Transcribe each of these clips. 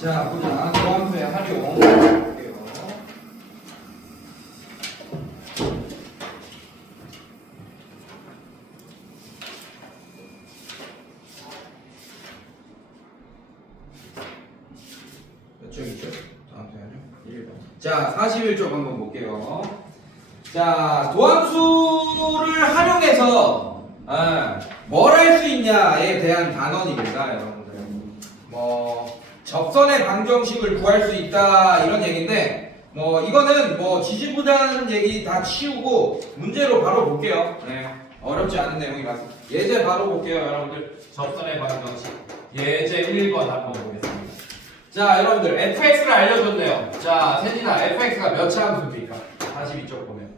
자, 보자. 도함수의 활용 볼게요. 몇 쪽이죠? 도함수의 활용? 1번. 자, 41쪽 한번 볼게요. 자, 도함수를 활용해서 뭘 할 수 있냐에 대한 단원입니다, 여러분들. 뭐 접선의 방정식을 구할 수 있다 이런 얘기인데 뭐 이거는 뭐 지지부진한 얘기 다 치우고 문제로 바로 볼게요. 네, 어렵지 않은 내용이라서 예제 바로 볼게요, 여러분들. 접선의 방정식 예제 1번 한번 보겠습니다. 자, 여러분들 fx를 알려줬네요. 자, 세진아, fx가 몇 차 함수입니까? 42쪽 보면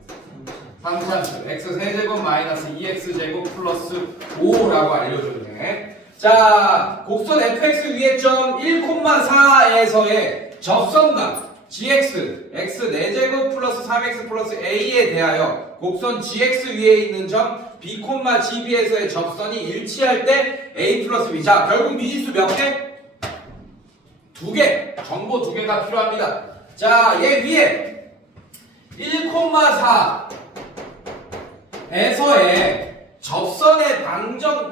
3차함수 x 세제곱 마이너스 2x제곱 플러스 5라고 알려줬네. 자, 곡선 fx 위의 점 1,4에서의 접선각 gx x 4제곱 플러스 3x 플러스 a에 대하여 곡선 gx 위에 있는 점 b, gb에서의 접선이 일치할 때 a 플러스 b. 자, 결국 미지수 몇 개? 2개. 정보 2개가 필요합니다. 자, 얘 위에 1,4에서의 접선의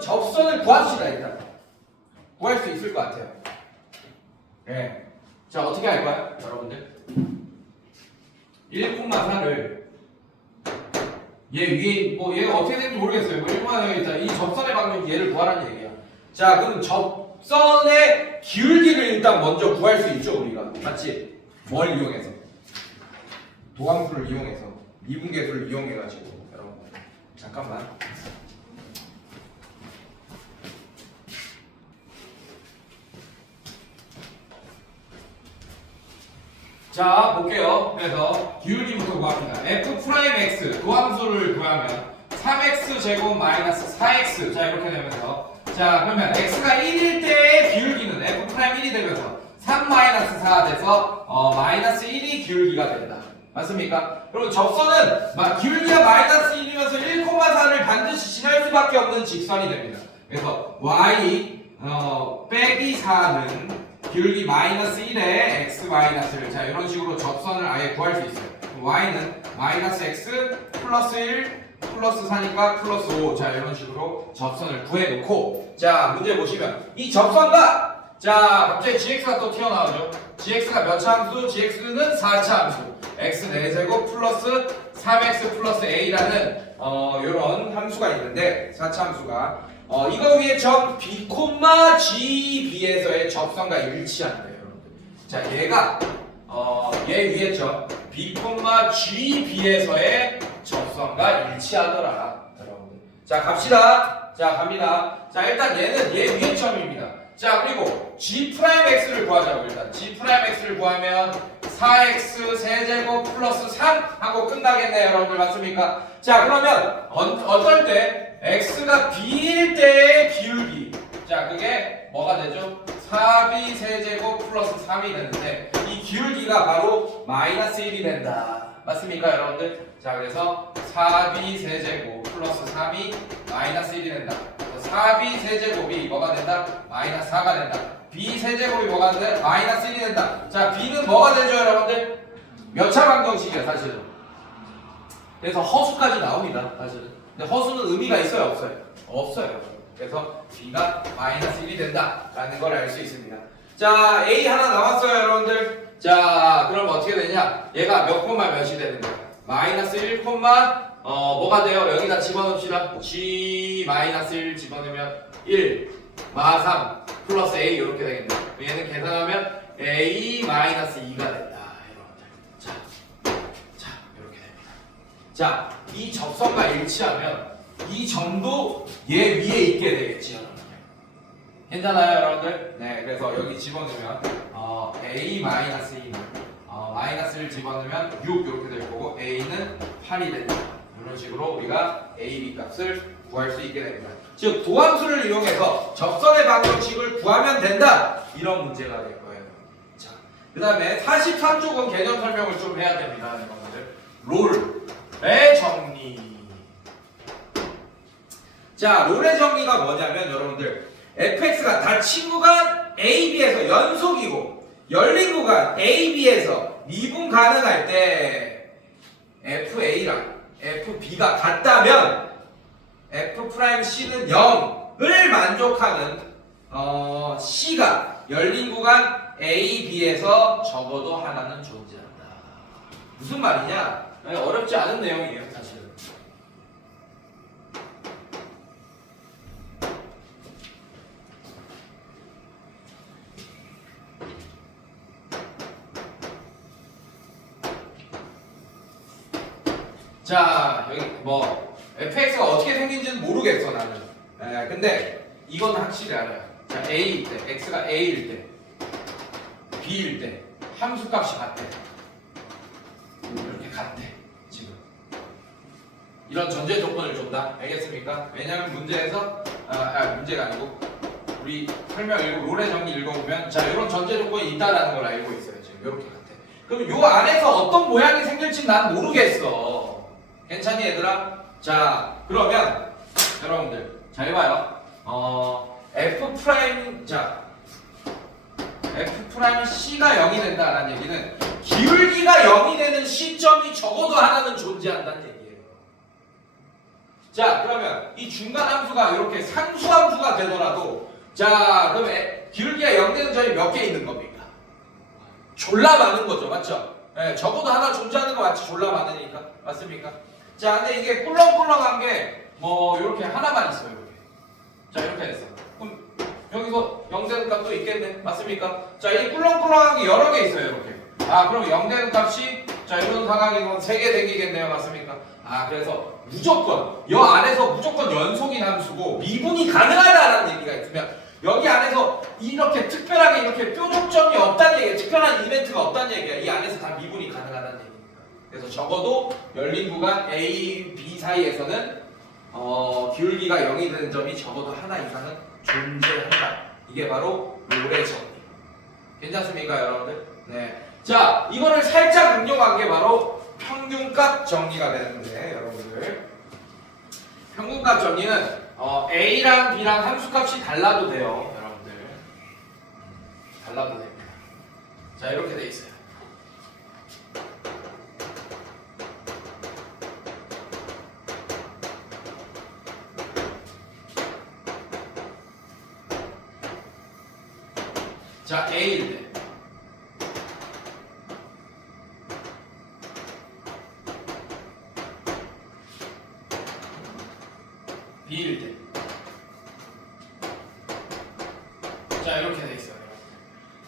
접선을 구합시다. 일단 구할 수 있을 것 같아요. 네. 자, 어떻게 할까요, 여러분들? 1,4를 얘 위에 뭐 얘가 어떻게 되는지 모르겠어요. 뭐 1,4에 일단 이 접선의 방정 얘를 구하라는 얘기야. 자, 그럼 접선의 기울기를 일단 먼저 구할 수 있죠, 우리가. 맞지? 뭘 이용해서? 도함수를 이용해서, 미분계수를 이용해가지고. 여러분, 잠깐만. 자, 볼게요. 그래서 기울기부터 구합니다. f'x 도함수를 구하면 3x 제곱 마이너스 4x. 자, 이렇게 되면서, 자, 그러면 x가 1일 때의 기울기는 f'1이 되면서 3 마이너스 4 돼서 마이너스 1이 기울기가 된다. 맞습니까? 그리고 접선은 기울기가 마이너스 1이면서 1,4를 반드시 지날 수밖에 없는 직선이 됩니다. 그래서 y 빼기 4는 기울기 마이너스 1에 x 마이너스를, 자, 이런 식으로 접선을 아예 구할 수 있어요. y는 마이너스 x 플러스 1 플러스 4니까 플러스 5. 자, 이런 식으로 접선을 구해놓고, 자, 문제 보시면 이 접선과, 자, 갑자기 gx가 또 튀어나오죠. gx가 몇 차 함수? gx는 4차 함수. x 4제곱 플러스 3x 플러스 a라는 요런 함수가 있는데, 4차 함수가 이거 위에 점 b, gb에서의 접선과 일치한대요, 여러분들. 자, 얘가 얘 위에 점 b, gb에서의 접선과 일치하더라, 여러분들. 자, 갑시다. 자, 갑니다. 자, 일단 얘는 얘 위에 점입니다. 자, 그리고 g'x를 구하자고. 일단 g'x를 구하면 4x 세제곱 플러스 3 하고 끝나겠네요, 여러분들. 맞습니까? 자, 그러면 어떨 때 x가 b일 때의 기울기, 자, 그게 뭐가 되죠? 4b 세제곱 플러스 3이 되는데 이 기울기가 바로 마이너스 1이 된다. 맞습니까, 여러분들? 자, 그래서 4b 세제곱 플러스 3이 마이너스 1이 된다. 4b 세제곱이 뭐가 된다? 마이너스 4가 된다. b 세제곱이 뭐가 된다? 마이너스 1이 된다. 자, b는 뭐가 되죠, 여러분들? 몇 차 방정식이야, 사실은. 그래서 허수까지 나옵니다, 사실은. 근데 허수는 의미가 있어요, 없어요? 없어요. 그래서 b가 마이너스 1이 된다라는 걸 알 수 있습니다. 자, a 하나 나왔어요, 여러분들. 자, 그럼 어떻게 되냐? 얘가 몇 콤마 몇이 되는 거야? 마이너스 1 콤마 뭐가 돼요? 여기다 집어넣읍시다. g 마이너스 1 집어넣으면 1 마 3 플러스 a 이렇게 되겠네. 얘는 계산하면 a 마이너스 2가 된다, 여러분들. 자, 이렇게 됩니다. 자, 이 접선과 일치하면 이 점도 얘 위에 있게 되겠지, 여러분들. 괜찮아요, 여러분들? 네, 그래서 여기 집어넣으면 a 마이너스 2는 마이너스를 집어넣으면 6 이렇게 될 거고 a는 8이 된다. 이런 식으로 우리가 a, b 값을 구할 수 있게 됩니다. 즉, 도함수를 이용해서 접선의 방정식을 구하면 된다. 이런 문제가 될 거예요. 자, 그 다음에 43쪽은 개념 설명을 좀 해야 됩니다, 여러분들. 롤의 정리. 자, 롤의 정리가 뭐냐면, 여러분들, fx가 다 친구간 a, b에서 연속이고 열린 구간 AB에서 미분 가능할 때 FA랑 FB가 같다면 F'C는 0을 만족하는 C가 열린 구간 AB에서 적어도 하나는 존재한다. 무슨 말이냐? 어렵지 않은 내용이에요, 사실은. 자, 여기 뭐 fx가 어떻게 생긴지는 모르겠어 나는. 근데 이건 확실히 알아요. 자, a일 때, x가 a일 때, b일 때 함수값이 같대. 이렇게 같대. 지금 이런 전제 조건을 준다. 알겠습니까? 왜냐하면 문제에서 문제가 아니고 우리 설명 읽고 롤의 정리 읽어보면 자, 이런 전제 조건이 있다라는 걸 알고 있어요. 지금 이렇게 같아. 그럼 요 안에서 어떤 모양이 생길지 난 모르겠어. 괜찮니 얘들아? 자, 그러면 여러분들 잘 봐요. F 프라임 자 F 프라임 C가 0이 된다라는 얘기는 기울기가 0이 되는 시점이 적어도 하나는 존재한다는 얘기예요. 자, 그러면 이 중간 함수가 이렇게 상수 함수가 되더라도 자, 그럼 기울기가 0 되는 점이 몇 개 있는 겁니까? 졸라 많은 거죠, 맞죠? 적어도 하나 존재하는 거 맞지? 졸라 많으니까 맞습니까? 자, 근데 이게 꿀렁꿀렁한 게 뭐 이렇게 하나만 있어요. 이렇게. 자, 이렇게 됐어. 그럼 여기서 0 되는 값도 있겠네. 맞습니까? 자, 이 꿀렁꿀렁한 게 여러 개 있어요. 이렇게. 그럼 0 되는 값이 자, 이런 상황이면 3개 생기겠네요. 맞습니까? 그래서 무조건 이 안에서 무조건 연속인 함수고 미분이 가능하다라는 얘기가 있으면 여기 안에서 이렇게 특별하게 이렇게 뾰족점이 없다는 얘기야. 특별한 이벤트가 없다는 얘기야. 이 안에서 다 미분이 가능하다는 얘기야. 그래서 적어도 열린 구간 A, B 사이에서는 기울기가 0이 되는 점이 적어도 하나 이상은 존재한다. 이게 바로 롤의 정리. 괜찮습니까, 여러분들? 네. 자, 이거를 살짝 응용한 게 바로 평균값 정리가 되는데, 여러분들. 평균값 정리는 A랑 B랑 함수값이 달라도 돼요, 여러분들. 달라도 됩니다. 자, 이렇게 돼 있어요. 자, A일 때 B일 때 자, 이렇게 돼 있어요.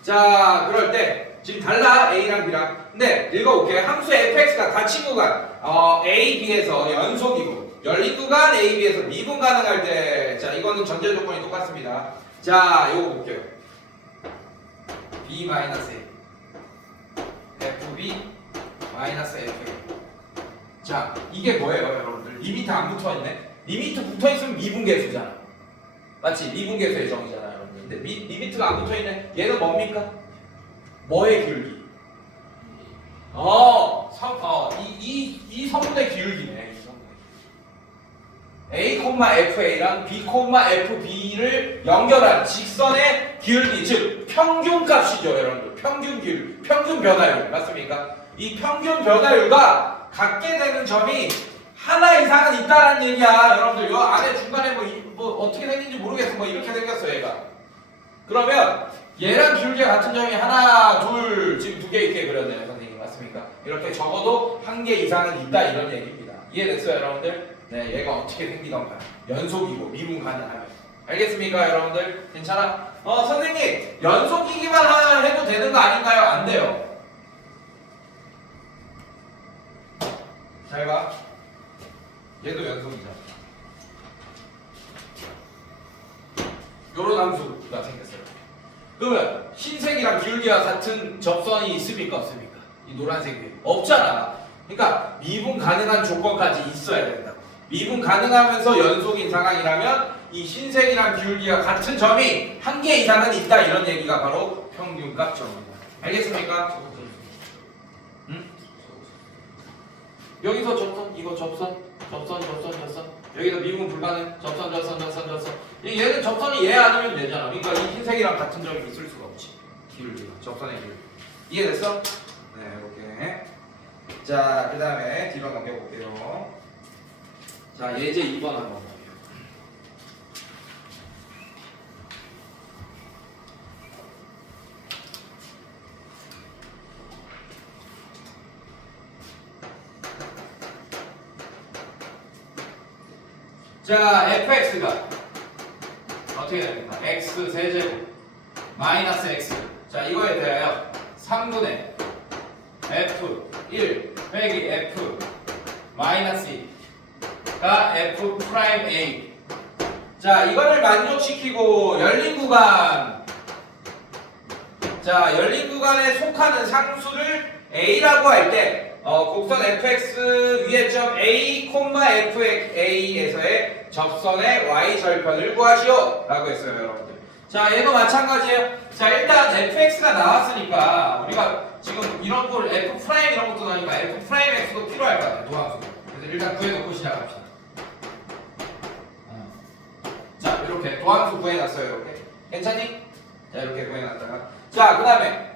자, 그럴 때 지금 달라 A랑 B랑. 근데 읽어볼게요. 함수 fx가 닫힌 구간 A, B에서 연속이고 열린 구간 A, B에서 미분 가능할 때 자, 이거는 전제 조건이 똑같습니다. 자, 이거 볼게요. B-A FB FA. 자, 이게 뭐예요, 여러분들? 리미트 안 붙어있네? 리미트 붙어있으면 미분계수잖아. 맞지? 미분계수의 정의잖아, 여러분들. 근데 리미트가 안 붙어있네? 얘는 뭡니까? 뭐의 기울기? 이 성분의 기울기네. A, FA랑 B, FB를 연결한 직선의 기울기, 즉 평균값이죠, 여러분들. 평균 변화율 맞습니까? 이 평균 변화율과 같게 되는 점이 하나 이상은 있다는 얘기야, 여러분들. 이 안에 중간에 뭐 어떻게 생긴지 모르겠어. 뭐 이렇게 생겼어, 얘가. 그러면 얘랑 기울기가 같은 점이 하나, 둘, 지금 2개 있게 그렸네요, 선생님. 맞습니까? 이렇게 적어도 1개 이상은 있다, 이런 얘기입니다. 이해됐어요, 여러분들? 네, 얘가 어떻게 생기던가. 연속이고 미분 가능하면. 알겠습니까, 여러분들? 괜찮아? 선생님, 연속이기만 해도 되는 거 아닌가요? 안 돼요. 잘 봐. 얘도 연속이잖아. 요런 함수가 생겼어요. 그러면 흰색이랑 기울기가 같은 접선이 있습니까? 없습니까? 이 노란색이 없잖아. 그러니까 미분 가능한 조건까지 있어야 된다고. 미분 가능하면서 연속인 상황이라면 이 흰색이랑 기울기가 같은 점이 1개 이상은 있다, 이런 얘기가 바로 평균값 정의입니다. 알겠습니까? 응? 여기서 접선, 이거 접선. 여기서 미분 불가능. 접선. 얘는 접선이 얘 아니면 되잖아. 그러니까 이 흰색이랑 같은 점이 있을 수가 없지. 기울기가 접선의 기울기. 이해됐어? 네, 이렇게. 자, 그 다음에 뒤로 넘겨볼게요. 자, 예제 2번 한번 볼게요. 자, fx가 어떻게 됩니까? x 세제곱 마이너스 x. 자, 이거에 대하여 3분의 f1 빼기 f 마이너스 2가 f 프라임 a. 자, 이거를 만족시키고 열린 구간. 자, 열린 구간에 속하는 상수를 a라고 할 때 곡선 fx 위의 점 a, fa에서의 접선의 y 절편을 구하시오 라고 했어요, 여러분들. 자, 얘도 마찬가지예요. 자, 일단 fx가 나왔으니까 우리가 지금 이런 걸 f 프라임 이런 것도 나니까 f 프라임 x도 필요할 것 같아요, 도함수. 그래서 일단 구해놓고 시작합시다. 자, 이렇게 도함수 구해놨어요, 이렇게. 괜찮니? 자, 이렇게 구해놨다가. 자, 그 다음에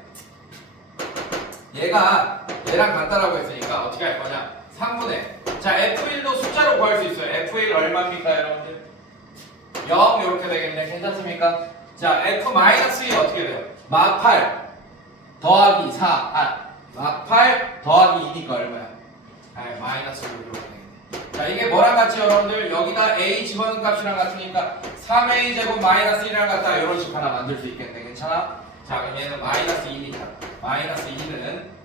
얘가 얘랑 같다라고 했으니까 어떻게 할 거냐? 3분의. 자, f1도 숫자로 구할 수 있어요. f1 얼마입니까, 여러분들? 0 이렇게 되겠네. 괜찮습니까? 자, f-2 어떻게 돼요? 마8 더하기 4. 마8 더하기 2니까 얼마야? 마이너스 6 이렇게 되겠네. 자, 이게 뭐랑 같지, 여러분들? 여기다 a 집어넣은 값이랑 같으니까 3a 제곱 마이너스 1이랑 같다. 이런 식 하나 만들 수 있겠네. 괜찮아? 자, 그럼 얘는 마이너스 2니까 마이너스 2는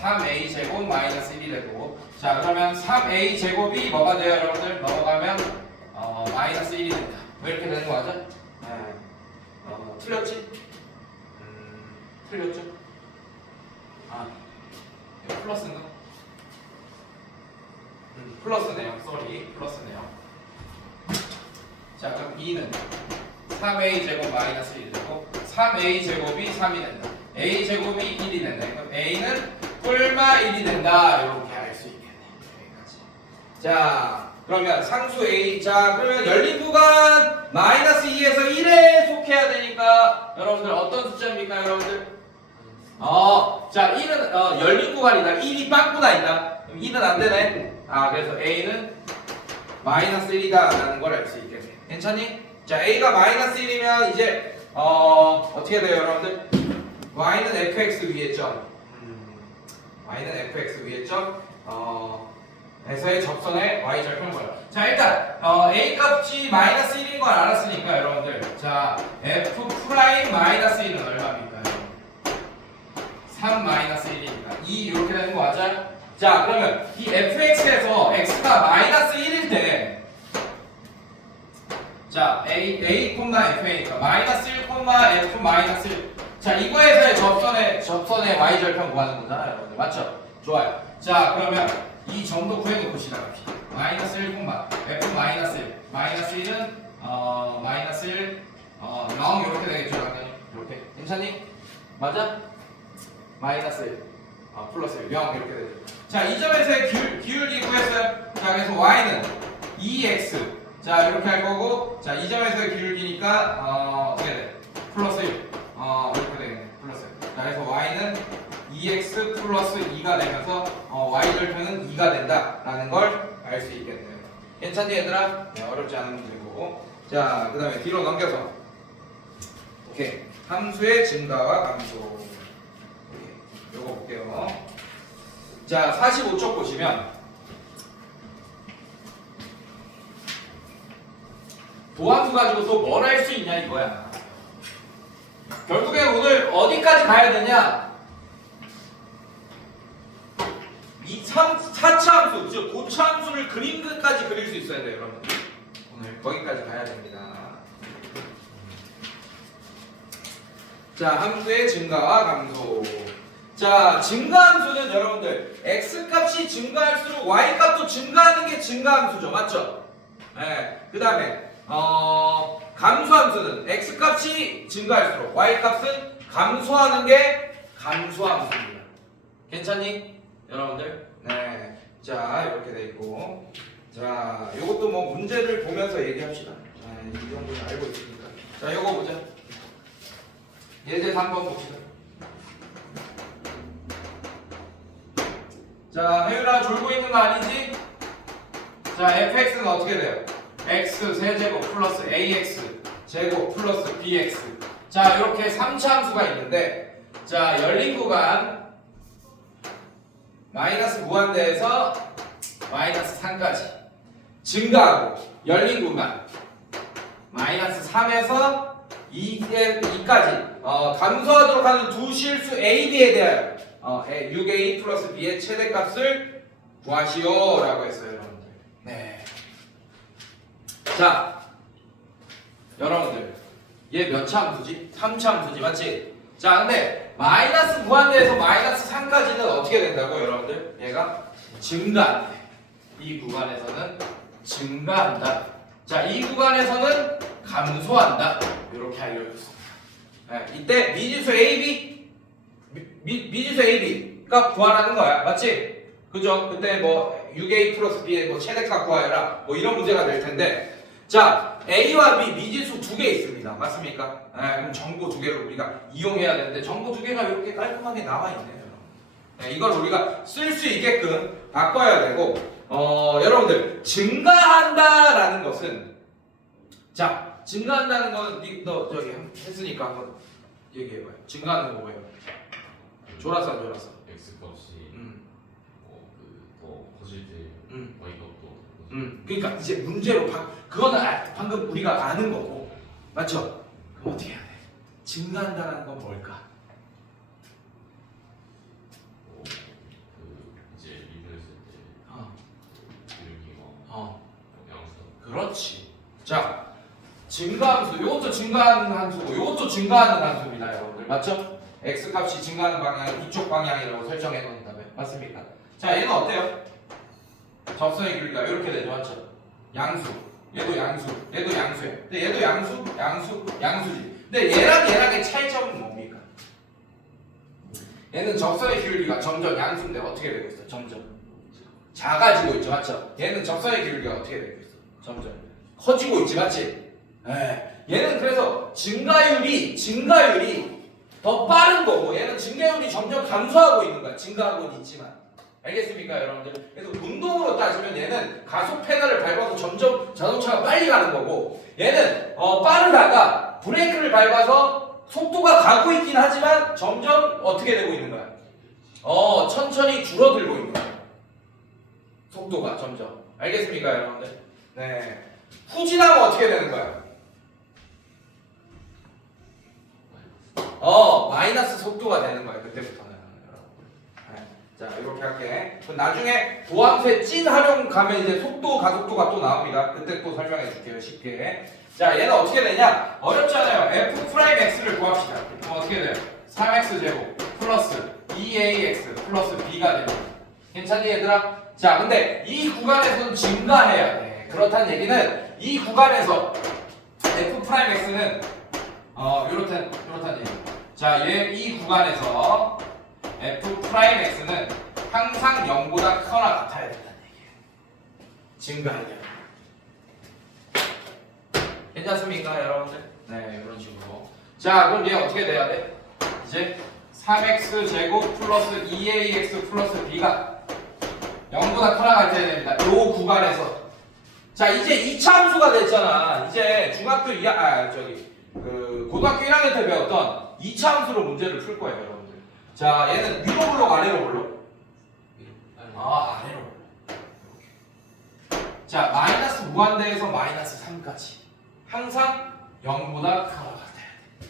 3a 제곱 마이너스 1이 되고. 자, 그러면 3a 제곱이 뭐가 돼요, 여러분들? 넘어가면 마이너스 1이 된다. 왜 이렇게 되는 거 맞아? 틀렸지? 틀렸죠? 이거 플러스인가? 플러스네요. 쏘리, 플러스네요. 자, 그럼 2는 3a 제곱 마이너스 1이 되고 3a 제곱이 3이 된다. a 제곱이 1이 된다. 그럼 a는 뿔마 1이 된다. 이렇게 알 수 있겠네. 여기까지. 자, 그러면 상수 a. 자, 그러면 열린 구간 마이너스 2에서 1에 속해야 되니까 여러분들 어떤 숫자입니까, 여러분들? 자, 1은 열린 구간이다. 1이 빵꾸나 있다. 그럼 2는 안 되네. 그래서 a는 마이너스 1이다 라는 걸 알 수 있겠네. 괜찮니? 자, a가 마이너스 1이면 이제 어떻게 돼요, 여러분들? y는 fx 위에 점. y는 fx 위에 점. 에서의 접선의 y 절편 뭐야? 자, 일단 a 값이 마이너스 1인 걸 알았으니까 여러분들. 자, f 프라임 마이너스 1은 얼마입니까? 3 마이너스 1입니다. 2 이렇게 되는 거 맞아요? 자, 그러면 이 fx에서 x가 마이너스 1일 때 자, a, f니까 마이너스 1, f 마이너스 1. 자, 이거에서의 접선의 y 절편 구하는 거잖아요, 여러분들. 맞죠? 좋아요. 자, 그러면 이 점도 구해놓고 시작합시다. 마이너스 1, f 마이너스 1. 마이너스 1은 마이너스 1, 0 이렇게 되겠죠, 당연히. 이렇게. 괜찮니? 맞아? 마이너스 1, 플러스 1, 0 이렇게 되죠. 자, 이 점에서의 기울기 구했어요. 자, 그래서 y는 2x. 자, 이렇게 할 거고, 자, 이 점에서의 기울기니까 어떻게 돼? 플러스 1. 이렇게 되겠네. 플러스 1. 자, 그래서 y는 2x 플러스 2가 되면서 y 절편은 2가 된다라는 걸 알 수 있겠네요. 괜찮니, 얘들아? 네, 어렵지 않은 문제고. 자, 그 다음에 뒤로 넘겨서 오케이. 함수의 증가와 감소. 오케이. 요거 볼게요. 자, 45쪽 보시면 도함수 가지고서 뭘 할 수 있냐 이거야. 결국에 오늘 어디까지 가야 되냐? 이 4차 함수, 즉 고차 함수를 그림까지 그릴 수 있어야 돼요, 여러분. 오늘 거기까지 가야 됩니다. 자, 함수의 증가와 감소. 자, 증가함수는 여러분들 x 값이 증가할수록 y 값도 증가하는 게 증가함수죠, 맞죠? 네. 그 다음에 감소함수는 x 값이 증가할수록 y 값은 감소하는 게 감소함수입니다. 괜찮니? 여러분들? 네. 자, 이렇게 돼 있고. 자, 요것도 뭐 문제를 보면서 얘기합시다. 자, 이 정도는 알고 있으니까. 자, 요거 보자. 예제 3번 봅시다. 자, 혜율아 졸고 있는 거 아니지? 자, fx는 어떻게 돼요? x 세제곱 플러스 ax 제곱 플러스 bx. 자, 이렇게 3차 함수가 있는데, 자, 열린 구간 마이너스 무한대에서 마이너스 3까지 증가하고, 열린 구간 마이너스 3에서 2까지 감소하도록 하는 두 실수 a, b에 대하여 6a 플러스 b의 최대값을 구하시오 라고 했어요, 여러분들. 네. 자, 여러분들 얘 몇 차 함수지? 3차 함수지, 맞지? 자, 근데 마이너스 무한대에서 마이너스 3까지는 어떻게 된다고, 여러분들? 얘가 증가한다. 이 구간에서는 증가한다. 자, 이 구간에서는 감소한다. 이렇게 알려줬습니다. 네, 이때 미지수 AB, 미지수 AB가 구하라는 거야, 맞지? 그죠? 그때 뭐 6A 플러스 B의 뭐 최대값 구하여라, 뭐 이런 문제가 될 텐데, 자, A와 B 미지수 두 개 있습니다. 맞습니까? 네, 그럼 정보 두 개를 우리가 이용해야 되는데, 정보 두 개가 이렇게 깔끔하게 나와 있네요. 네, 이걸 우리가 쓸 수 있게끔 바꿔야 되고, 여러분들 증가한다라는 것은, 자, 증가한다는 거는 너 저기 했으니까 한번 얘기해봐요. 증가하는 거 뭐예요? 졸았어, 졸았어. x 값이 더 커질 때 y 값도 그러니까 이제 문제로 그거는 방금 우리가 아는 거고, 맞죠? 그럼 어떻게 해야 돼? 증가한다는 건 뭘까? 이제 리뷰했을 때 기울기 양수. 그렇지. 자, 증가함수, 이것도 증가하는 함수고, 이것도 증가하는 함수입니다, 여러분들. 맞죠? x 값이 증가하는 방향이 이쪽 방향이라고 설정해 놓은 다음에, 맞습니까? 자, 얘는 어때요? 접선의 길이가 이렇게 되죠, 맞죠? 양수, 얘도 양수, 얘도 양수예요. 근데 얘도 양수, 양수, 양수지. 근데 얘랑의 차이점은 뭡니까? 얘는 접선의 기울기가 점점 양수인데 어떻게 되고 있어? 점점 작아지고 있죠, 맞죠? 얘는 접선의 기울기가 어떻게 되고 있어? 점점 커지고 있지, 맞지? 얘는 그래서 증가율이 더 빠른 거고, 얘는 증가율이 점점 감소하고 있는 거야. 증가하고는 있지만. 알겠습니까, 여러분들? 그래서 운동으로 따지면 얘는 가속 페달을 밟아서 점점 자동차가 빨리 가는 거고, 얘는 빠르다가 브레이크를 밟아서 속도가 가고 있긴 하지만 점점 어떻게 되고 있는 거야? 천천히 줄어들고 있는 거야. 속도가 점점. 알겠습니까, 여러분들? 네. 후진하면 어떻게 되는 거야? 마이너스 속도가 되는 거야, 그때부터는. 네. 자, 이렇게 할게. 나중에 도함수의 찐 활용 가면 이제 속도, 가속도가 또 나옵니다. 그때 또 설명해 줄게요, 쉽게. 자, 얘는 어떻게 되냐? 어렵지 않아요. f'x를 구합시다. 그럼 어떻게 돼요? 3x 제곱 플러스 2ax 플러스 b가 됩니다. 괜찮니, 얘들아? 자, 근데 이 구간에서는 증가해야 돼. 그렇다는 얘기는 이 구간에서 f'x는 요렇다는 얘기. 자, 이 구간에서 f'x는 항상 0보다 크거나 같아야 된다는 얘기예요. 증가하려면. 괜찮습니까, 여러분들? 네, 이런 식으로. 자, 그럼 얘 어떻게 돼야 돼? 이제 3x 제곱 플러스 2ax 플러스 b가 0보다 크거나 같아야 됩니다. 요 구간에서. 자, 이제 2차 함수가 됐잖아. 이제 중학교 고등학교 1학년 때 배웠던 2차 함수로 문제를 풀 거예요, 여러분들. 자, 얘는 위로 블록, 아래로 블록? 아래로 블록. 자, 마이너스 무한대에서 마이너스 3까지. 항상 0보다 크거나 같아야 돼.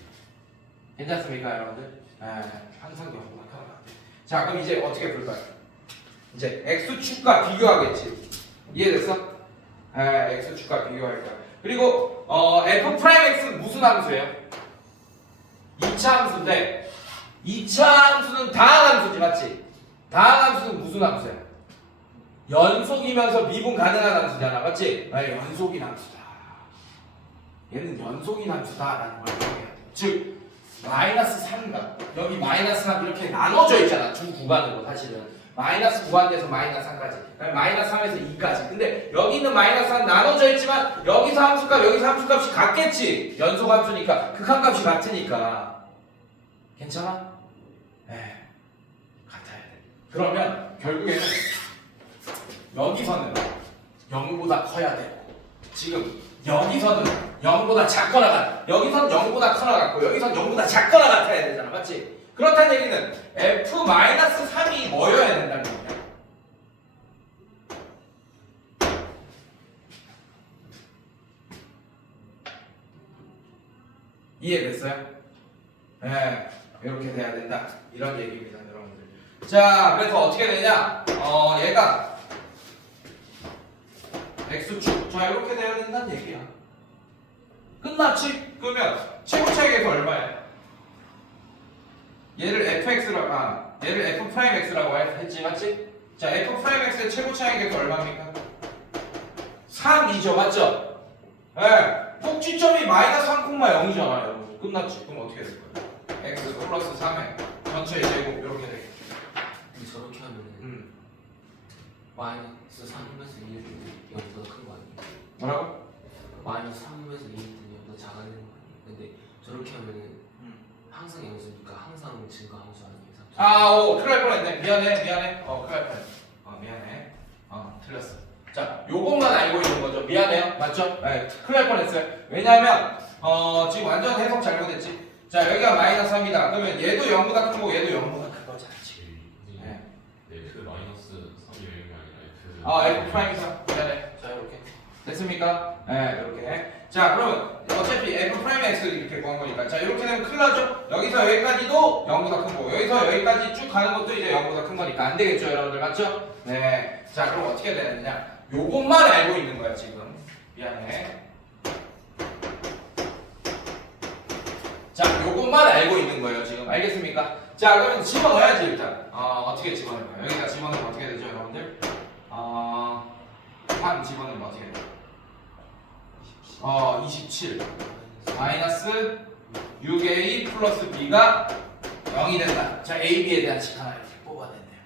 괜찮습니까, 여러분들? 항상 0보다 크거나 같아야 돼. 자, 그럼 이제 어떻게 풀까요? 이제 x축과 비교하겠지. 이해됐어? x축과 비교할 거야. 그리고 f'x는 무슨 함수예요? 2차 함수인데 2차 함수는 다항 함수지, 맞지? 다항 함수는 무슨 함수야? 연속이면서 미분 가능한 함수잖아, 맞지? 연속인 함수다. 얘는 연속인 함수다라는 걸 기억해야 돼. 즉 마이너스 3가 여기 마이너스 3 이렇게 나눠져 있잖아, 두 구간으로. 사실은 마이너스 무한대에서 마이너스 3까지, 마이너스 3에서 2까지. 근데 여기 있는 마이너스 3 나눠져 있지만 여기서 함수값, 여기서 함수값이 같겠지. 연속 함수니까 극한값이 같으니까. 괜찮아? 같아야 돼. 그러면 결국에는 여기서는 0보다 커야 되고 지금 여기서는 0보다 작거나 같 여기선 0보다 커나 같고 여기선 0보다 작거나 같아야 되잖아. 맞지? 그렇다는 얘기는 F-3이 뭐여야 된다는 얘기야. 이해됐어요? 네, 이렇게 돼야 된다. 이런 얘기입니다, 여러분들. 자, 그래서 어떻게 되냐? 얘가 X축. 자, 이렇게 돼야 된다는 얘기야. 끝났지? 그러면 최고차의 값이 얼마야? 얘를 fx라고 얘를 f'x라고 했지, 맞지? 자, f'x의 최고차의 값이 얼마입니까? 3이죠, 맞죠? 네. 꼭지점이 마이너스 3,0이잖아요, 여러분. 끝났지? 그럼 어떻게 될 거예요? x 플러스 3의 전체의 제곱 이렇게 되겠죠. 근데 저렇게 하면은 마이너스 3분에서 1이 0보다 큰 거 아니에요? 뭐라고? 마이너스 3분에서 2는 0보다 작아야 되는 거 아니에요? 근데 저렇게 하면은 항상 0수니까 항상 증가 함수 아니에요? 큰일 날 뻔했네. 미안해. 큰일 날 뻔했네. 미안해. 틀렸어. 자, 요것만 알고 있는 거죠. 미안해요. 맞죠? 네, 큰일 날 뻔했어요. 왜냐하면, 지금 완전 해석 잘못했지. 자, 여기가 마이너스 3이다. 그러면 얘도 0보다 큰 거고, 얘도 0보다 큰 거잖아, 지금. 네. F 마이너스 3이 외우는 게 아니라 F. F 프라임이다. 미안해. 자, 이렇게. 됐습니까? 네, 이렇게. 자, 그러면 어차피 F 프라임 X 이렇게 구한 거니까. 자, 이렇게 되면 큰일 나죠? 여기서 여기까지도 0보다 큰 거고, 여기서 여기까지 쭉 가는 것도 이제 0보다 큰 거니까. 안 되겠죠, 여러분들? 맞죠? 네. 자, 그럼 어떻게 되느냐? 요것만 알고 있는 거야, 지금. 미안해. 자, 요것만 알고 있는 거예요, 지금. 알겠습니까? 자, 그러면 집어넣어야지, 일단. 어떻게 집어넣을까요? 여기다 집어넣으면 어떻게 되죠, 여러분들? 3 집어넣으면 어떻게 돼요? 27. 마이너스 6a 플러스 b가 0이 된다. 자, a, b에 대한 식 하나 이렇게 뽑아냈네요.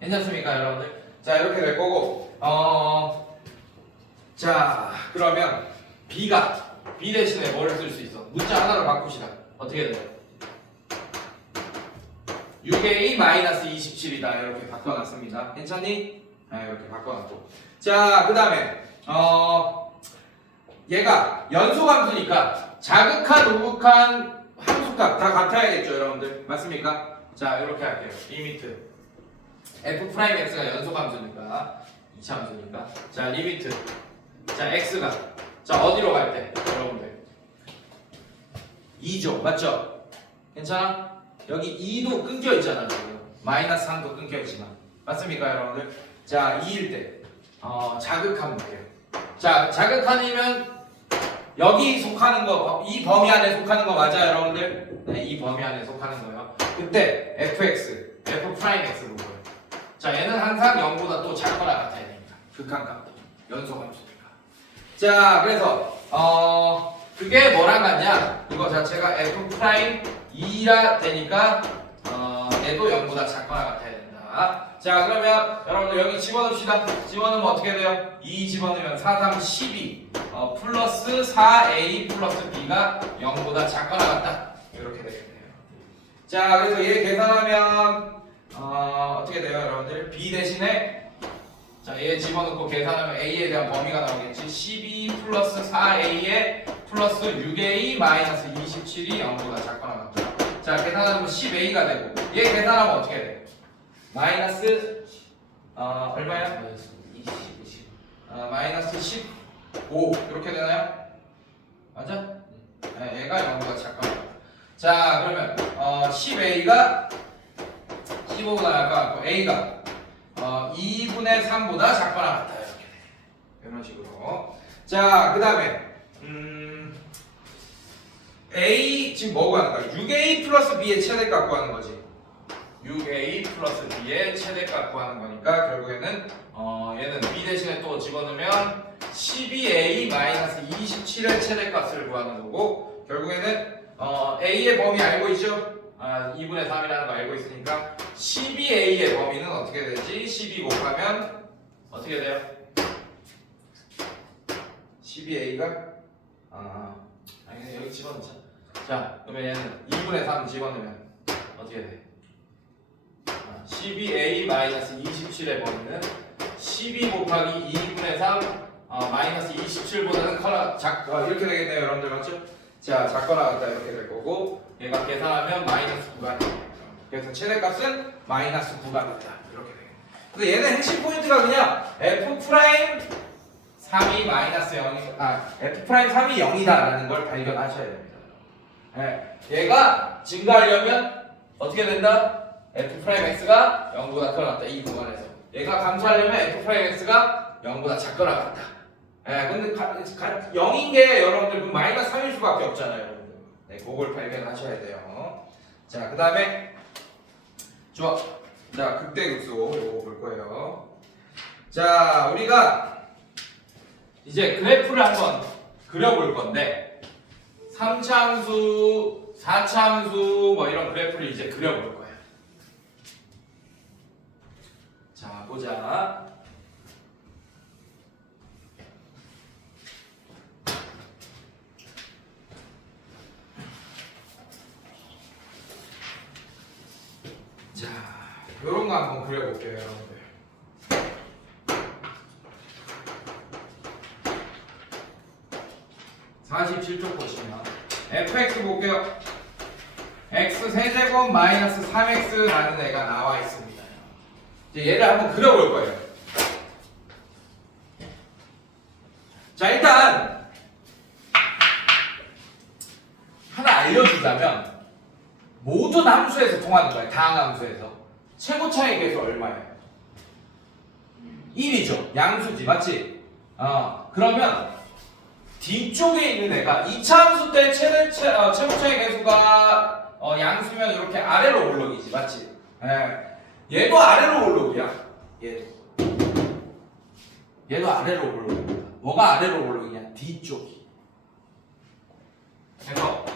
괜찮습니까, 여러분들? 자, 이렇게 될 거고, 자, 그러면 b가 b 대신에 뭐를 쓸 수 있어? 문자 하나로 바꾸시다. 어떻게 돼요? 6a 마이너스 27이다. 이렇게 바꿔놨습니다. 괜찮니? 이렇게 바꿔놨고. 자, 그 다음에 얘가 연소함수니까 자극한, 우극한 함수값 다 같아야겠죠, 여러분들. 맞습니까? 자, 이렇게 할게요. 리미트 f'x가 연소함수니까 2차 함수니까. 자, 리미트. 자, x가 자, 어디로 갈 때, 여러분들? 2죠, 맞죠? 괜찮아? 여기 2도 끊겨 있잖아, 지금. 마이너스 3도 끊겨 있지만. 맞습니까, 여러분들? 자, 2일 때 자극한 볼게요. 자, 자극한이면 여기 속하는 거, 이 범위 안에 속하는 거 맞아요, 여러분들? 네, 이 범위 안에 속하는 거예요. 그때 fx, f'x 볼 거예요. 자, 얘는 항상 0보다 또 작거나 같아야 됩니다. 극한값, 연소함수니까. 자, 그래서 그게 뭐랑 같냐? 이거 자체가 f'2라 되니까 얘도 0보다 작거나 같아야 된다. 자, 그러면 여러분들 여기 집어넣읍시다. 집어넣으면 어떻게 돼요? 2 집어넣으면 4, 3, 12 플러스 4a 플러스 b가 0보다 작거나 같다. 이렇게 되겠네요. 자, 그래서 얘 계산하면 어떻게 돼요, 여러분들? b 대신에 자, 얘 집어넣고 계산하면 a에 대한 범위가 나오겠지. 12 플러스 4a에 플러스 6a 마이너스 27이 0보다 작거나 같다. 자, 계산하면 10a가 되고 얘 계산하면 어떻게 돼? 마이너스 얼마야? 마이너스 20. 마이너스 15 이렇게 되나요? 맞아? 네, 얘가 0보다 작거나 같다. 자, 그러면 10a가 15보다 작고 a가 2분의 3보다 작거나 같다. 이렇게 돼. 이런 식으로. 자, 그 다음에 a 지금 뭐 구하는 거야? 6a 플러스 b의 최대값 구하는 거지. 6a 플러스 b의 최대값 구하는 거니까 결국에는 얘는 b 대신에 또 집어넣으면 12a 마이너스 27의 최대값을 구하는 거고 결국에는 a의 범위 알고 있죠? 2분의 3이라는 거 알고 있으니까 12a의 범위는 어떻게 되지? 12 곱하면 어떻게 돼요? 12a가 아니 여기 집어넣자. 자, 그러면 얘는 2분의 3 집어넣으면 어떻게 돼? 12a 마이너스 27의 범위는 12 곱하기 2분의 3 마이너스 27보다는 이렇게 되겠네요 여러분들 맞죠? 자 작거나 같다 이렇게 될 거고 얘가 계산하면 마이너스 9가 됩니다. 그래서 최대값은 마이너스 9가 된다 이렇게 되겠네요. 근데 얘는 핵심 포인트가 그냥 f 프라임 3이 마이너스 0이 f 프라임 3이 0이다라는 걸 발견하셔야 됩니다. 네. 얘가 증가하려면 어떻게 된다? f 프라임 x가 0보다 크거나 같다 이 구간에서 얘가 감소하려면 f 프라임 x가 0보다 작거나 같다. 예, 근데 0인 게 여러분들 마이너스 3일 수밖에 없잖아요, 여러분들. 네, 그걸 발견하셔야 돼요. 자, 그 다음에 좋아. 자, 극대극소 요거 볼 거예요. 자, 우리가 이제 그래프를 한번 그려볼 건데 3차함수, 4차함수 뭐 이런 그래프를 이제 그려볼 거예요. 자, 보자. 자, 요런 거 한번 그려볼게요, 여러분들. (47쪽) 보시면 fx 볼게요. x 세제곱 마이너스 3x라는 애가 나와 있습니다. 이제 얘를 한번 그려볼 거예요. 자, 일단 하나 알려주자면 모든 함수에서 통하는 거예요. 다항 함수에서 최고 차이 계수 얼마예요? 1이죠. 양수지, 맞지? 그러면 뒤쪽에 있는 애가 2차 함수 때 최고 차이 계수가 양수면 이렇게 아래로 올라오기지, 맞지? 얘도 아래로 올라오기야. 얘도 아래로 올라옵니다. 뭐가 아래로 올라오냐? 뒤쪽이. 그래서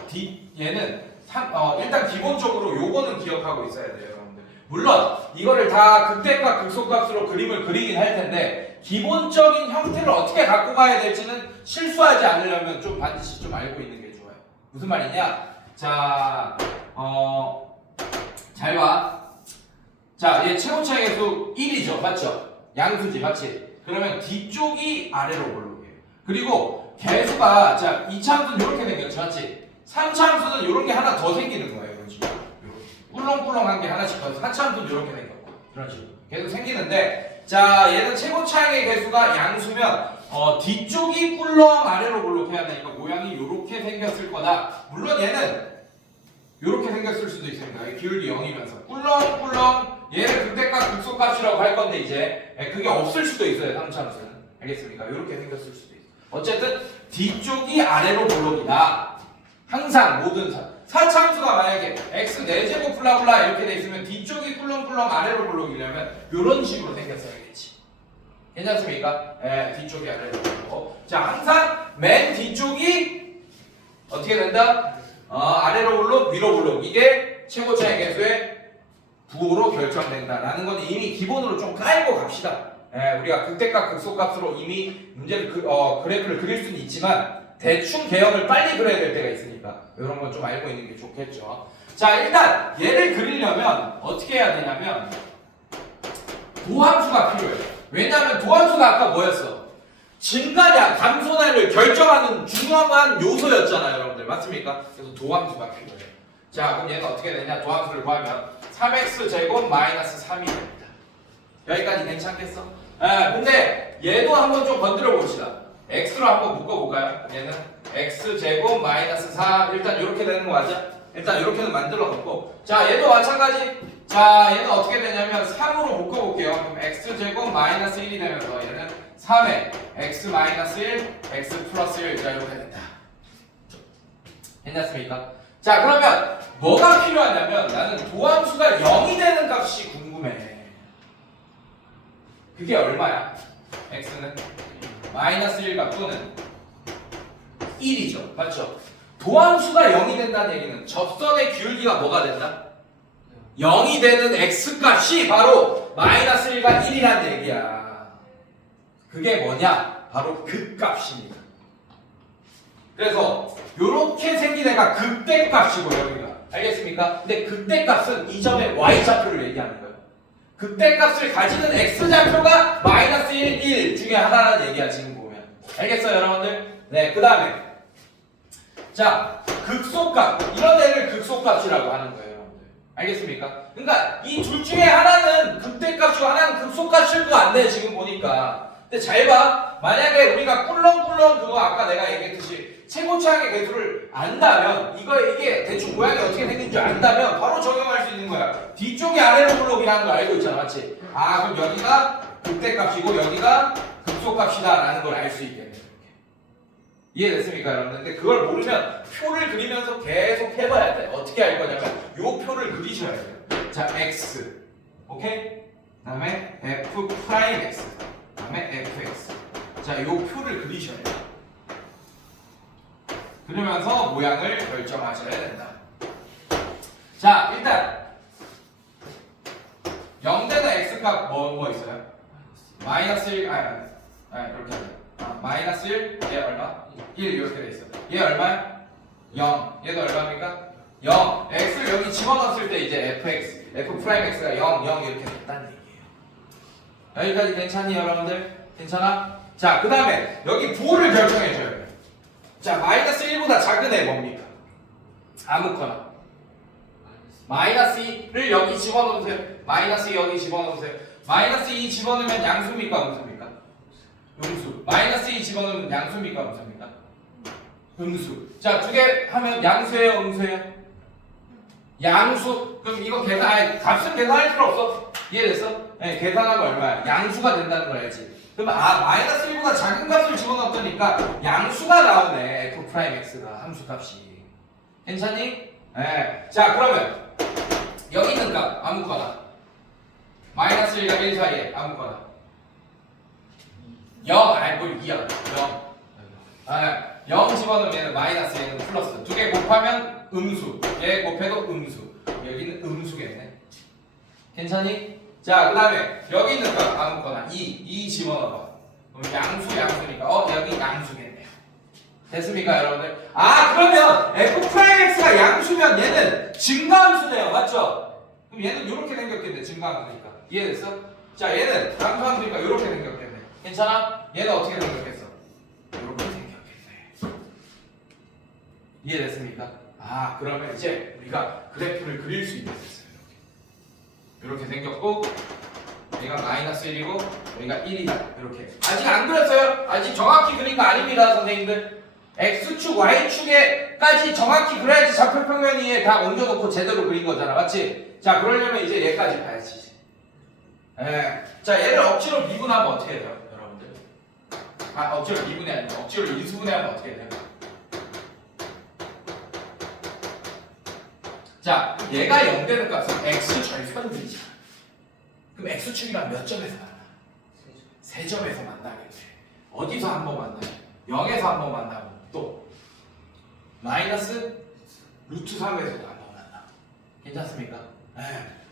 얘는 일단 기본적으로 요거는 기억하고 있어야 돼요, 여러분들. 물론 이거를 다 극대값, 극소값으로 그림을 그리긴 할 텐데 기본적인 형태를 어떻게 갖고 가야 될지는 실수하지 않으려면 좀 반드시 좀 알고 있는 게 좋아요. 무슨 말이냐? 자, 잘 봐. 자, 얘 최고 차이 계수 1이죠, 맞죠? 양수지, 맞지? 그러면 뒤쪽이 아래로 올라오게. 그리고 계수가 자 2차 함수는 이렇게 생겼죠, 맞지? 3차 함수는 이런 게 하나 더 생기는 거예요, 이런 식으로. 꿀렁꿀렁한 게 하나씩 더. 4차 함수는 이렇게 생겼고, 이런 식으로 계속 생기는데, 자 얘는 최고 차이의 계수가 양수면 뒤쪽이 꿀렁 아래로 볼록해야 되니까 모양이 이렇게 생겼을 거다. 물론 얘는 이렇게 생겼을 수도 있습니다. 기울기 0이면서 꿀렁꿀렁 얘를 극대값 극소값이라고 할 건데 이제 그게 없을 수도 있어요. 3차 함수는. 알겠습니까? 이렇게 생겼을 수도 있어요. 어쨌든 뒤쪽이 아래로 볼록이다. 항상 모든 4차 함수가 만약에 x 4제곱 블라블라 이렇게 돼 있으면 뒤쪽이 꿀렁꿀렁 아래로 볼록이려면 이런 식으로 생겼어야겠지. 괜찮습니까? 뒤쪽이 아래로 볼록. 자, 항상 맨 뒤쪽이 어떻게 된다? 아래로 볼록, 위로 볼록. 이게 최고 차이 계수의 부호로 결정된다라는 건 이미 기본으로 좀 깔고 갑시다. 우리가 극대값, 극소값으로 이미 문제를 그래프를 그릴 수는 있지만 대충 개형을 빨리 그려야 될 때가 있으니까 이런 건 좀 알고 있는 게 좋겠죠. 자, 일단 얘를 그리려면 어떻게 해야 되냐면 도함수가 필요해요. 왜냐하면 도함수가 아까 뭐였어? 증가량, 감소량을 결정하는 중요한 요소였잖아요, 여러분들. 맞습니까? 그래서 도함수가 필요해요. 자, 그럼 얘는 어떻게 되냐? 도함수를 구하면 3x 제곱 마이너스 3이 됩니다. 여기까지 괜찮겠어? 근데 얘도 한번 좀 건드려 봅시다. x로 한번 묶어볼까요? 얘는 x 제곱 마이너스 3 일단 이렇게 되는 거 맞아? 일단 이렇게는 만들어 놓고, 자 얘도 마찬가지. 자 얘는 어떻게 되냐면 3으로 묶어볼게요. 그럼 x 제곱 마이너스 1이 되면서 얘는 3에 x 마이너스 1 x 플러스 1 이렇게 된다. 괜찮습니까? 자, 그러면 뭐가 필요하냐면 나는 도함수가 0이 되는 값이 궁금해. 그게 얼마야? x는 마이너스 1과 또는 1이죠. 맞죠? 도함수가 0이 된다는 얘기는 접선의 기울기가 뭐가 된다? 0이 되는 x값이 바로 마이너스 1과 1이란 얘기야. 그게 뭐냐? 바로 극값입니다. 그래서 요렇게 생긴 애가 극대값이고 여기가. 알겠습니까? 근데 극대값은 이 점의 y좌표를 얘기하는 거예요. 극대값을 가지는 x좌표가 마이너스 1, 1 중에 하나라는 얘기야 지금 보면. 알겠어요 여러분들? 네, 그 다음에 자 극소값, 이런 애를 극소값이라고 하는 거예요 여러분들. 알겠습니까? 그러니까 이 둘 중에 하나는 극대값이고 하나는 극소값일 거 같네 지금 보니까. 근데 잘 봐. 만약에 우리가 꿀렁꿀렁 그거 아까 내가 얘기했듯이 최고차항의 개수를 안다면 이게 대충 모양이 어떻게 생긴 줄 안다면 바로 적용할 수 있는 거야. 뒤쪽이 아래로 블록이라는 걸 알고 있잖아, 맞지? 아 그럼 여기가 극대값이고 여기가 극소값이다라는 걸 알 수 있겠네. 이렇게. 이해됐습니까, 여러분들? 근데 그걸 모르면 표를 그리면서 계속 해봐야 돼. 어떻게 할 거냐면 요 표를 그리셔야 돼요. 자, x, 오케이? 그다음에 f 프라임 x, 그다음에 fx. 자, 요 표를 그리셔야 돼요. 그러면서 모양을 결정하셔야 된다. 자, 일단 0되는 x값 뭐 있어요? 마이너스 1, 이렇게 하자. 마이너스 1, 얘 얼마? 1 이렇게 돼 있어. 얘 얼마야? 0. 얘도 얼마입니까? 0. x를 여기 집어넣었을 때 이제 fx, f 프라임 x가 0, 0 이렇게 됐다는 얘기예요. 여기까지 괜찮니 여러분들? 괜찮아? 자, 그 다음에 여기 부호를 결정해줘야 돼요. 자, 마이너스 1보다 작은 애 뭡니까? 아무거나. 마이너스 2를 여기 집어넣으세요. 마이너스 2 여기 집어넣으세요. 마이너스 2 집어넣으면 양수입니까? 음수입니까? 음수. 마이너스 2 집어넣으면 양수입니까? 음수입니까? 음수. 자, 두 개 하면 양수예요? 음수예요? 양수. 그럼 이거 값은 계산할 필요 없어. 이해됐어? 네, 계산하면 얼마야? 양수가 된다는 걸 알지? 그러면 마이너스 1보다 작은 값을 집어넣었더니까 양수가 나오네. f 프라임 x가 함수값이. 괜찮니? 네. 자, 그러면 여기 있는 값 아무거나 마이너스 1과 1 사이에 아무거나 0, 뭘 2야 0. 0 집어넣으면 얘는 마이너스, 얘는 플러스. 두 개 곱하면 음수, 얘 곱해도 음수. 여기는 음수겠네. 괜찮니? 자, 그 다음에 여기 있는 값 아무거나 2 집어넣어봐. 그럼 양수니까 여기 양수겠네요. 됐습니까 여러분들? 그러면 f 프라임 x가 양수면 얘는 증가함수네요. 맞죠? 그럼 얘는 이렇게 생겼겠네. 증가함수니까. 이해됐어? 자, 얘는 양수함수니까 이렇게 생겼겠네. 괜찮아? 얘는 어떻게 생겼겠어? 이렇게 생겼겠네. 이해됐습니까? 그러면 이제 우리가 그래프를 그릴 수 있는 됐어요. 이렇게 생겼고 여기가 마이너스 1이고 여기가 1이다. 이렇게. 아직 안 그렸어요? 아직 정확히 그린 거 아닙니다 선생님들. X축, Y축에까지 정확히 그려야지 좌표 평면 위에 다 옮겨놓고 제대로 그린 거잖아. 맞지? 자, 그러려면 이제 얘까지 봐야지. 자, 얘를 억지로 미분하면 어떻게 돼요 여러분들? 억지로 미분이 아니라 억지로 인수분해하면 어떻게 돼요? 자, 얘가 0 되는 값은 X절편이잖아. 그럼 X축이랑 몇 점에서 만나? 세 점에서 만나겠지. 어디서 한 번 만나요? 0에서 한 번 만나고 또 마이너스 루트 3에서도 한 번 만나. 괜찮습니까?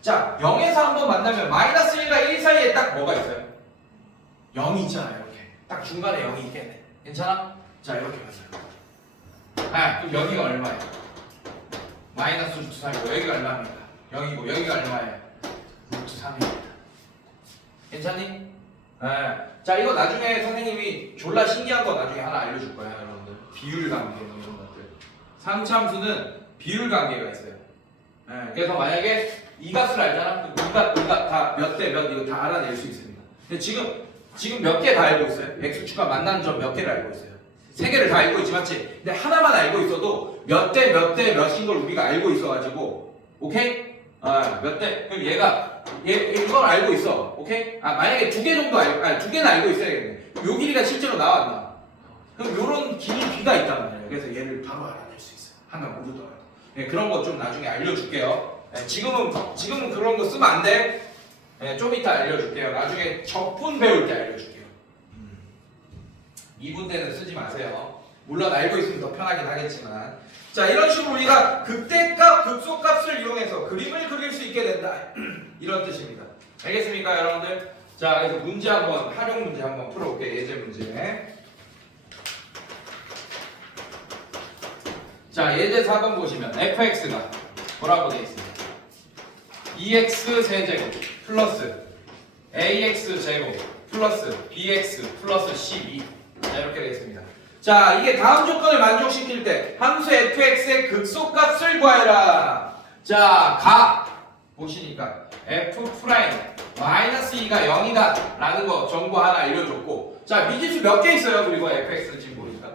자, 0에서 한 번 만나면 마이너스 1과 1 사이에 딱 뭐가 있어요? 0이 있잖아요. 이렇게. 딱 중간에 0이 있겠네. 괜찮아? 자, 이렇게 만나요. 그럼 여기가 얼마예요? 마이너스 루트 3이고 여기가 얼마입니까? 0이고 여기가 얼마예요? 루트 3입니다. 괜찮니? 자, 이거 나중에 선생님이 졸라 신기한 거 나중에 하나 알려줄 거야 여러분들. 비율 관계 이런 것들. 상참수는 비율 관계가 있어요. 그래서 만약에 이 값을 알잖아? 이 값 다 몇 대 몇 이거 다 알아낼 수 있습니다. 근데 지금 몇 개 다 알고 있어요? X축과 만나는 점 몇 개를 알고 있어요? 세 개를 다 알고 있지 맞지? 근데 하나만 알고 있어도 몇 대 몇인 걸 우리가 알고 있어가지고 오케이? 몇 대? 그럼 이걸 알고 있어. 오케이? 만약에 두 개 정도 두 개는 알고 있어야겠네. 요 길이가 실제로 나와 안 나와? 그럼 요런 길이가 있단 말이에요. 그래서 얘를 바로 알아낼 수 있어요. 하나 모르더라도. 그런 거 좀 나중에 알려줄게요. 지금은 그런 거 쓰면 안 돼. 좀 이따 알려줄게요. 나중에 적분 배울 때 알려줄게요. 2분 때는 쓰지 마세요. 물론 알고 있으면 더 편하긴 하겠지만. 자, 이런 식으로 우리가 극대값, 극소값을 이용해서 그림을 그릴 수 있게 된다. 이런 뜻입니다. 알겠습니까, 여러분들? 자, 그래서 문제 활용 문제 한번 풀어볼게요. 예제 문제. 자, 예제 4번 보시면 fx가 뭐라고 되어 있습니다. 2x 세제곱 플러스 ax 제곱 플러스 bx 플러스 12. 자, 이렇게 되겠습니다. 자, 이게 다음 조건을 만족시킬 때 함수 fx의 극소값을 구하라. 자, 보시니까 f 프라임 마이너스 2가 0이다 라는 거 정보 하나 알려줬고, 자, 미지수 몇 개 있어요? 그리고 fx 지금 보니까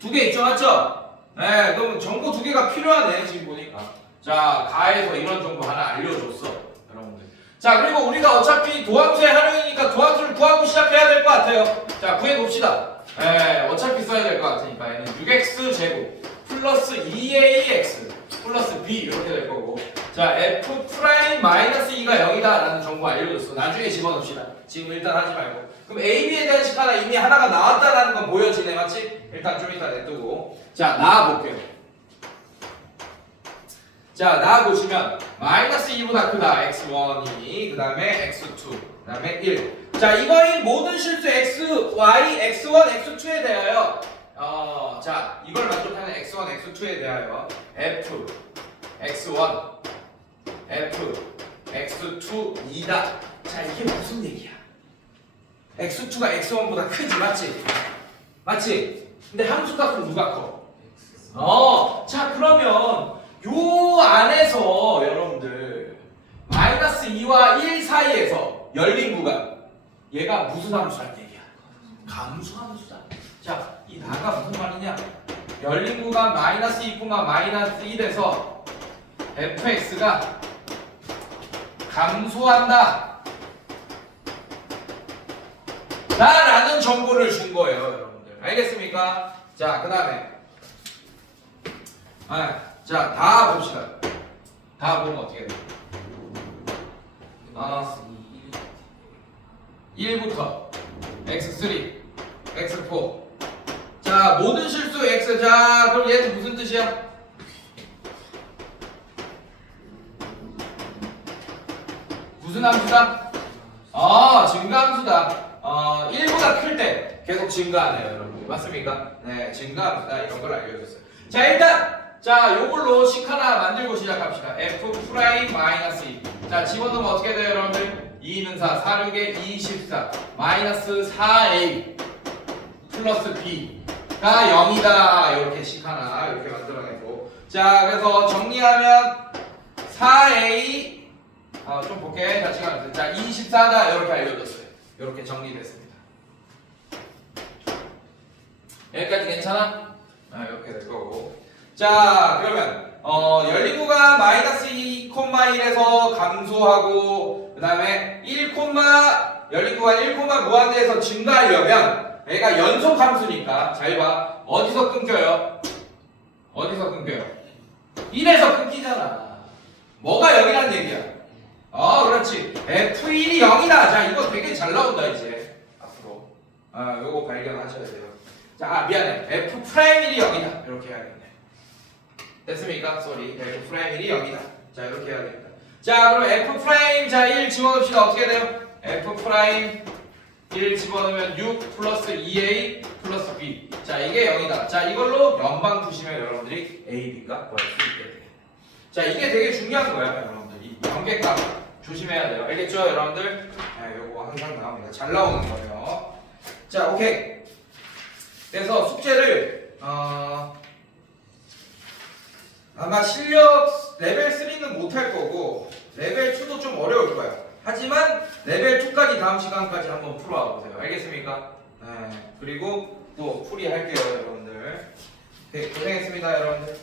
2개 있죠, 맞죠? 네, 그럼 정보 2개가 필요하네 지금 보니까. 자, 가에서 이런 정보 하나 알려줬어 여러분들. 자, 그리고 우리가 어차피 도함수의 활용이니까 도함수를 구하고 시작해야 될 것 같아요. 자, 구해봅시다. 네, 어차피 써야 될 것 같으니까 얘는 6x 제곱 플러스 2ax 플러스 b 이렇게 될 거고, 자, f 프라임 마이너스 2가 0이다 라는 정보 알려줬어. 나중에 집어넣읍시다. 지금 일단 하지 말고. 그럼 a, b에 대한 식 하나 이미 하나가 나왔다라는 건 보여지네, 맞지? 일단 좀 이따 냅두고, 자, 나와볼게요. 자, 나와보시면 마이너스 2보다 크다 x1이, 그 다음에 x2, 그 다음에 1. 자, 이거인 모든 실수 x, y, x1, x2에 대하여 자, 이걸 만족하는 x1, x2에 대하여 f, x1, f, x2, 2다. 자, 이게 무슨 얘기야? x2가 x1보다 크지, 맞지? 맞지? 근데 함수값은 누가 커? 자, 그러면 요 안에서 여러분들 마이너스 2와 1 사이에서 열린 구간, 얘가 무슨 함수란 얘기야? 감수함수다. 자, 이 나가 무슨 말이냐? 열린 구간 마이너스 2, 마이너스 1에서 fx가 감소한다 라는 정보를 준 거예요, 여러분들. 알겠습니까? 자, 그 다음에 자, 다 봅시다. 다 보면 어떻게 돼? 1부터 x3, x4. 자, 모든 실수 x. 자, 그럼 얘는 무슨 뜻이야? 무슨 함수다? 증가함수다. 1보다 클 때 계속 증가하네요, 여러분. 맞습니까? 네, 증가함수다. 이런 걸 알려줬어요. 자, 일단 자, 요걸로 식 하나 만들고 시작합시다. f 프라임 마이너스 2. 자, 집어넣으면 어떻게 돼요, 여러분들? 2는 4, 4, 6에 24 마이너스 4a 플러스 b가 0이다. 이렇게 식 하나 이렇게 만들어내고, 자, 그래서 정리하면 4a 좀 볼게. 자, 시간. 자, 24다. 이렇게 알려줬어요. 이렇게 정리됐습니다. 여기까지 괜찮아? 이렇게 될 거고. 자, 그러면 열린 구간 마이너스 2, 1에서 감소하고, 그 다음에 1, 열린 구간 1, 무한대에서 증가하려면 얘가 연속 함수니까 잘 봐. 어디서 끊겨요? 어디서 끊겨요? 1에서 끊기잖아. 뭐가 0이란 얘기야? 그렇지. F1이 0이다. 자, 이거 되게 잘 나온다 이제 앞으로. 요거 발견하셔야 돼요. 자, 미안해. F 프라임 1이 0이다. 이렇게 해야겠네. 됐습니까? 쏘리. F 프라임 1이 0이다. 자, 이렇게 해야 됩니다. 자, 그럼 F 프라임, 자, 1 집어넣읍시다. 어떻게 돼요? F 프라임 1 집어넣으면 6 플러스 2a 플러스 b. 자, 이게 0이다. 자, 이걸로 연방 푸시면 여러분들이 a, b가 구할 수 있게 돼요. 자, 이게 되게 중요한 거예요, 여러분들. 이 연계값 조심해야 돼요. 알겠죠, 여러분들? 네, 요거 항상 나옵니다. 잘 나오는 거예요. 자, 오케이. 그래서 숙제를 아마 실력 레벨 3는 못할 거고 레벨 2도 좀 어려울 거야. 하지만 레벨 2까지 다음 시간까지 한번 풀어와 보세요. 알겠습니까? 네. 그리고 또 풀이할게요, 여러분들. 네, 고생했습니다, 여러분들.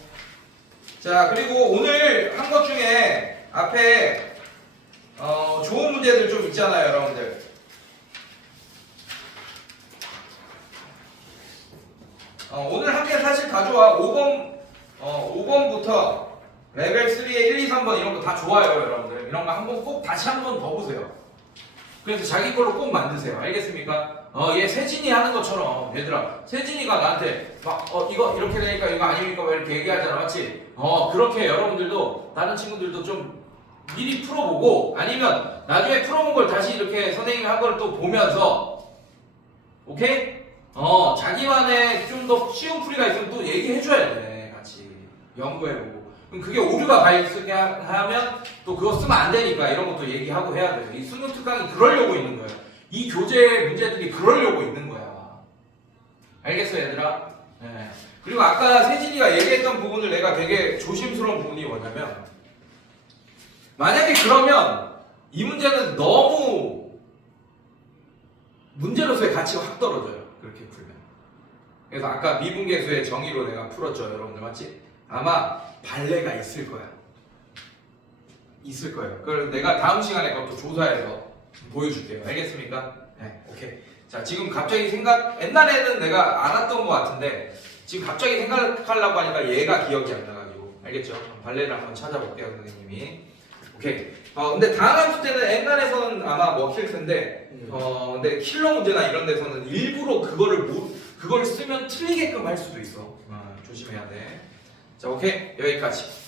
자, 그리고 오늘 한 것 중에 앞에 좋은 문제들 좀 있잖아요, 여러분들. 오늘 한 게 사실 다 좋아. 5번부터 레벨 3의 1, 2, 3번 이런 거 다 좋아요, 여러분들. 이런 거 한번 꼭 다시 한 번 더 보세요. 그래서 자기 걸로 꼭 만드세요. 알겠습니까? 얘 세진이 하는 것처럼, 얘들아, 세진이가 나한테 막 이거 이렇게 되니까 이거 아닙니까? 왜 이렇게 얘기하잖아, 맞지? 그렇게 여러분들도 다른 친구들도 좀 미리 풀어보고, 아니면 나중에 풀어본 걸 다시 이렇게 선생님이 한 걸 또 보면서, 오케이? 자기만의 좀 더 쉬운 풀이가 있으면 또 얘기해줘야 돼. 같이 연구해보고. 그럼 그게 오류가 발생하면 또 그거 쓰면 안 되니까 이런 것도 얘기하고 해야 돼요. 이 수능 특강이 그러려고 있는 거예요. 이 교재 문제들이 그러려고 있는 거야. 알겠어 얘들아? 네. 그리고 아까 세진이가 얘기했던 부분을 내가 되게 조심스러운 부분이 뭐냐면 만약에 그러면 이 문제는 너무 문제로서의 가치가 확 떨어져요. 그렇게 풀면. 그래서 아까 미분계수의 정의로 내가 풀었죠. 여러분들 맞지? 아마 발레가 있을 거야. 있을 거예요. 그걸 내가 다음 시간에 그것도 조사해서 보여줄게요. 알겠습니까? 네, 오케이. 자, 지금 갑자기 옛날에는 내가 알았던 것 같은데 지금 갑자기 생각하려고 하니까 얘가 기억이 안 나가지고 알겠죠? 발레를 한번 찾아볼게요, 선생님이. 오케이. 근데 다음 함수 때는 엔간에서는 아마 먹힐 텐데, 근데 킬러 문제나 이런 데서는 일부러 그걸 쓰면 틀리게끔 할 수도 있어. 조심해야 돼. 자, 오케이. 여기까지.